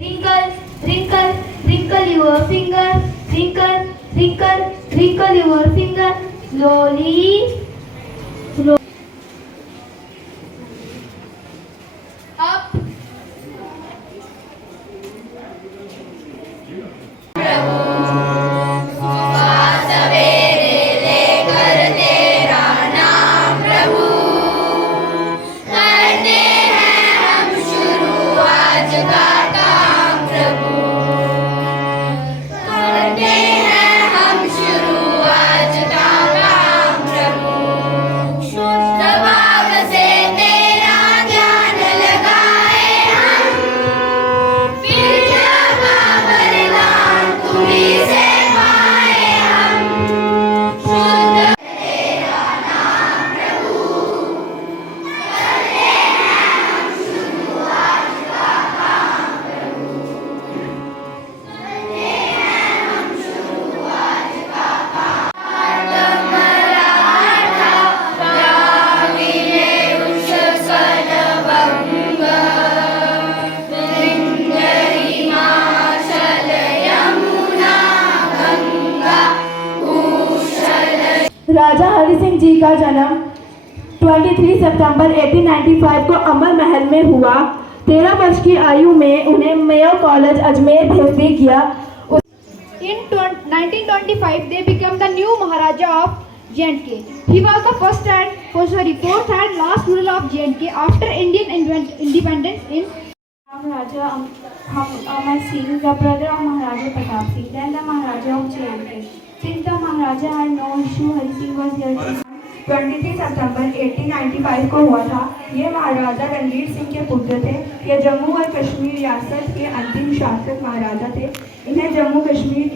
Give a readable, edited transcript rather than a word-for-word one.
Wrinkle, wrinkle, wrinkle your finger, wrinkle, wrinkle, wrinkle your finger, slowly, slowly. Up. राजा हरि सिंह जी का जन्म 23 सितंबर 1895 को अमर महल में हुआ। 13 वर्ष की आयु में उन्हें मेयो कॉलेज अजमेर भेज दिया। In 1925, they became the new Maharaja of J&K. He was the fourth and last ruler of J&K after Indian independence in Maharaja Amar Singh, the brother of Maharaja Pratap Singh, then the Maharaja of J&K. Since the Maharaja had no issue, Hari Singh was here to 23 सितंबर 1895 को हुआ था। ये महाराजा रणवीर सिंह के पुत्र थे। ये जम्मू और कश्मीर रियासत के अंतिम शासक महाराजा थे। इन्हें जम्मू कश्मीर